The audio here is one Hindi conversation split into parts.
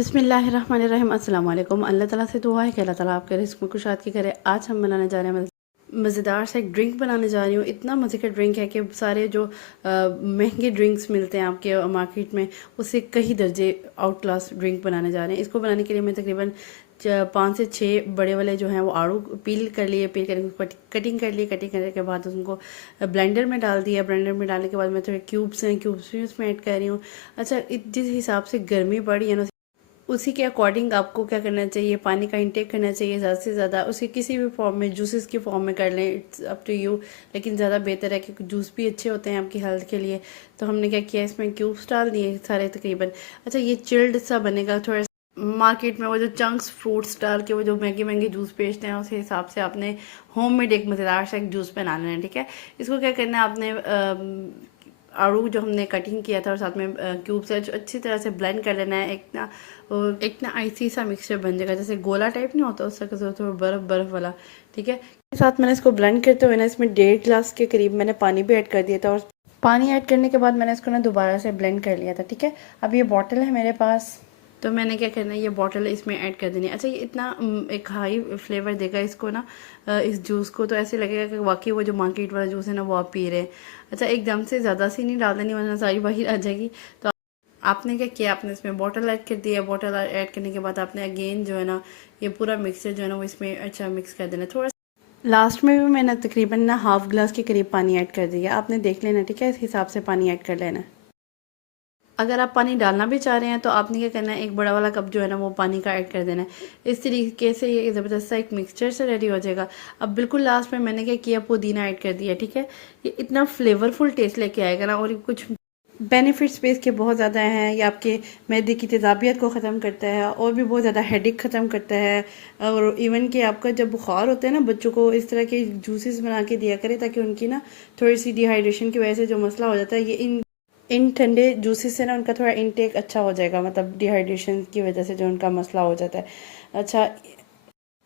बिस्मिल्लाहिर्रहमानिर्रहीम अस्सलाम वालेकुम। अल्लाह ताला से दुआ है कि अल्लाह ताला आपके रिस्क में कुशाद की करे। आज हम बनाने जा रहे हैं मज़ेदार सा एक ड्रिंक बनाने जा रही हूँ। इतना मज़े का ड्रिंक है कि सारे जो महंगे ड्रिंक्स मिलते हैं आपके मार्केट में उससे कई दर्जे आउट क्लास ड्रिंक बनाने जा रहे हैं। इसको बनाने के लिए मैं तकरीबन 5 से 6 बड़े वाले जो हैं वो आड़ू पील कर लिए, पील करके उसको कटिंग कर लिए। कटिंग करने के बाद उनको ब्लेंडर में डाल दिया। ब्लेंडर में डालने के बाद मैं थोड़े क्यूब्स हैं, क्यूब्स भी उसमें ऐड कर रही हूँ। अच्छा, जिस हिसाब से गर्मी पड़ी है ना उसी के अकॉर्डिंग आपको क्या करना चाहिए, पानी का इंटेक करना चाहिए ज़्यादा से ज़्यादा। उसे किसी भी फॉर्म में, जूसेस की फॉर्म में कर लें, इट्स अप टू यू। लेकिन ज़्यादा बेहतर है क्योंकि जूस भी अच्छे होते हैं आपकी हेल्थ के लिए। तो हमने क्या किया, इसमें क्यूब्स डाल दिए सारे तकरीबन। अच्छा, ये चिल्ड सा बनेगा। थोड़ा मार्केट में वो जो चंक्स फ्रूट्स डाल के वो जो महंगे महंगे जूस बेचते हैं उस हिसाब से आपने होममेड एक मज़ेदार सा एक जूस बनाना है। ठीक है, इसको क्या करना है, आपने आड़ू जो हमने कटिंग किया था और साथ में क्यूब से अच्छी तरह से ब्लेंड कर लेना है। एक ना आइसी सा मिक्सचर बन जाएगा, जैसे गोला टाइप नहीं होता उस तरह थोड़ा बर्फ़ बर्फ़ वाला। ठीक है, साथ मैंने इसको ब्लेंड करते हुए ना इसमें 1.5 गिलास के करीब मैंने पानी भी ऐड कर दिया था। और पानी ऐड करने के बाद मैंने इसको ना दोबारा से ब्लेंड कर लिया था। ठीक है, अब ये बॉटल है मेरे पास, तो मैंने क्या करना है, ये बॉटल इसमें ऐड कर देनी है। अच्छा, ये इतना एक हाई फ्लेवर देगा इसको ना, इस जूस को, तो ऐसे लगेगा कि वाकई वो जो मार्केट वाला जूस है ना वो आप पी रहे हैं। अच्छा, एकदम से ज़्यादा सी नहीं डाल देनी वरना सारी बाहर आ जाएगी। तो आपने क्या किया, आपने इसमें बॉटल ऐड कर दिया। बॉटल ऐड करने के बाद आपने अगेन जो है ना ये पूरा मिक्सचर जो है ना वो इसमें अच्छा मिक्स कर देना। थोड़ा लास्ट में भी मैंने तकरीबन ना 1/2 गिलास के करीब पानी ऐड कर दिया, आपने देख लेना। ठीक है, इस हिसाब से पानी ऐड कर लेना। अगर आप पानी डालना भी चाह रहे हैं तो आपने क्या करना है, एक बड़ा वाला कप जो है ना वो पानी का ऐड कर देना है। इस तरीके से ये ज़बरदस्त सा एक मिक्सचर से रेडी हो जाएगा। अब बिल्कुल लास्ट में मैंने क्या किया, पुदीना ऐड कर दिया। ठीक है, ये इतना फ्लेवरफुल टेस्ट लेके आएगा ना, और कुछ बेनिफिट्स भी इसके बहुत ज़्यादा हैं। ये आपके मैदे की तेज़ाबियत को ख़त्म करता है और भी बहुत ज़्यादा हेडेक ख़त्म करता है। और इवन कि आपका जब बुखार होता है ना, बच्चों को इस तरह के जूसेस बना के दिया करें ताकि उनकी ना थोड़ी सी डिहाइड्रेशन की वजह से जो मसला हो जाता है, ये इन ठंडे जूसेस से ना उनका थोड़ा इनटेक अच्छा हो जाएगा, मतलब डिहाइड्रेशन की वजह से जो उनका मसला हो जाता है। अच्छा,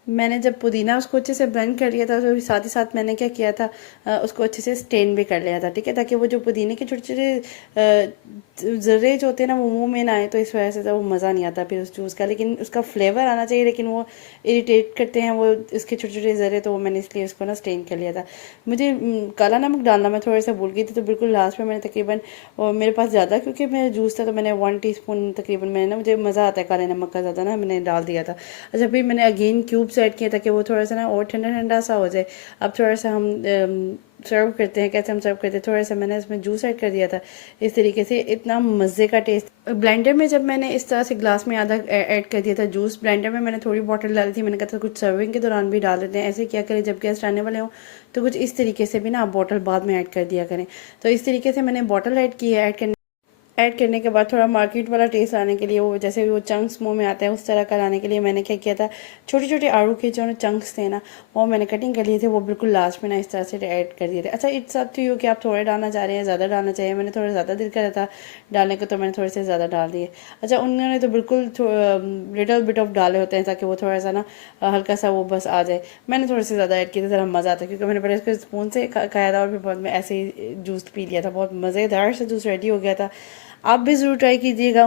मैंने जब पुदीना उसको अच्छे से ब्लेंड कर लिया था तो साथ ही साथ मैंने क्या किया था, उसको अच्छे से स्टेन भी कर लिया था। ठीक है, ताकि वो जो पुदीने के छोटे छोटे ज़र्रे जो होते हैं ना वो मुंह में ना आए, तो इस वजह से तो वो मज़ा नहीं आता फिर उस जूस का। लेकिन उसका फ्लेवर आना चाहिए, लेकिन वो इरिटेट करते हैं वो इसके छोटे छोटे ज़र्रे, तो मैंने इसलिए उसको ना स्टेन कर लिया था। मुझे काला नमक डालना मैं थोड़ा सा भूल गई थी, तो बिल्कुल लास्ट में मैंने तकरीबन, और मेरे पास ज़्यादा क्योंकि मेरा जूस था तो मैंने 1 टीस्पून तकरीबन, मैंने ना, मुझे मज़ा आता है काले नमक का ज़्यादा ना, मैंने डाल दिया था। अच्छा, फिर मैंने अगेन क्यूब्स ऐड किए ताकि वो थोड़ा सा ना और ठंडा ठंडा सा हो जाए। अब थोड़ा सा हम सर्व करते हैं, कैसे हम सर्व करते हैं, थोड़ा सा मैंने इसमें जूस ऐड कर दिया था। इस तरीके से इतना मज़े का टेस्ट। ब्लेंडर में जब मैंने इस तरह से ग्लास में आधा ऐड कर दिया था जूस, ब्लेंडर में मैंने थोड़ी बॉटल डाली थी। मैंने कहा था कुछ सर्विंग के दौरान भी डाल देते हैं, ऐसे क्या करें जब गेस्ट आने वाले हों तो कुछ इस तरीके से भी ना आप बॉटल बाद में ऐड कर दिया करें। तो इस तरीके से मैंने बॉटल ऐड की है। ऐड करने के बाद थोड़ा मार्केट वाला टेस्ट आने के लिए, वो जैसे वो चंक्स मुंह में आते हैं उस तरह का लाने के लिए मैंने क्या किया था, छोटे छोटे आड़ू के जो चंक्स थे ना वो मैंने कटिंग कर लिए थे, वो बिल्कुल लास्ट में ना इस तरह से ऐड कर दिए थे। अच्छा, इट्स अप टू यू कि आप थोड़े डालना चाह रहे हैं, ज़्यादा डालना चाहिए। मैंने थोड़ा ज़्यादा दिल कर रहा था डालने को तो मैंने थोड़े से ज़्यादा डाल दिए। अच्छा, उन्होंने तो बिल्कुल लिटल बिट ऑफ डाले होते हैं ताकि वो थोड़ा सा ना हल्का सा वो बस आ जाए। मैंने थोड़े से ज़्यादा ऐड किए थे, ज़रा मज़ा आता, क्योंकि मैंने पहले इसको स्पून से खाया था और फिर बहुत मैं ऐसे ही जूस पी लिया था। बहुत मज़ेदार से जूस रेडी हो गया था। आप भी ज़रूर ट्राई कीजिएगा।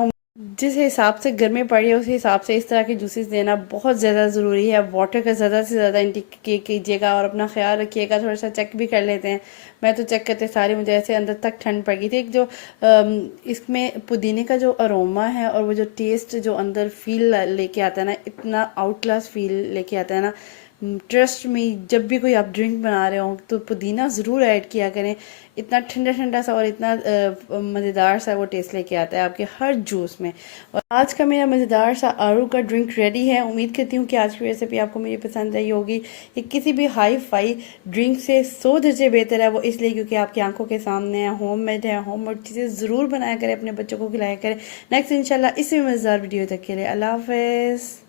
जिस हिसाब से गर्मी पड़ी है उस हिसाब से इस तरह के जूसेस देना बहुत ज़्यादा ज़रूरी है। वाटर का ज़्यादा से ज़्यादा इंटेक कीजिएगा और अपना ख्याल रखिएगा। थोड़ा सा चेक भी कर लेते हैं, मैं तो चेक करते सारी मुझे ऐसे अंदर तक ठंड पड़ गई थी। एक जो इसमें पुदीने का जो अरोमा है और वो जो टेस्ट जो अंदर फील लेके आता है ना, इतना आउट क्लास फील लेके आता है ना। ट्रस्ट में, जब भी कोई आप ड्रिंक बना रहे हो तो पुदीना ज़रूर ऐड किया करें। इतना ठंडा ठंडा सा और इतना मज़ेदार सा वो टेस्ट लेके आता है आपके हर जूस में। और आज का मेरा मज़ेदार सा आड़ू का ड्रिंक रेडी है। उम्मीद करती हूँ कि आज की रेसिपी आपको मेरी पसंद आई होगी। ये किसी भी हाई फाई ड्रिंक से 100 दर्जे बेहतर है, वो इसलिए क्योंकि आपकी आंखों के सामने है, होममेड है। होममेड चीज़ें ज़रूर बनाया करें, अपने बच्चों को खिलाया करें। नेक्स्ट इंशाल्लाह इसी मज़ेदार वीडियो तक के लिए अल्लाह हाफ़िज़।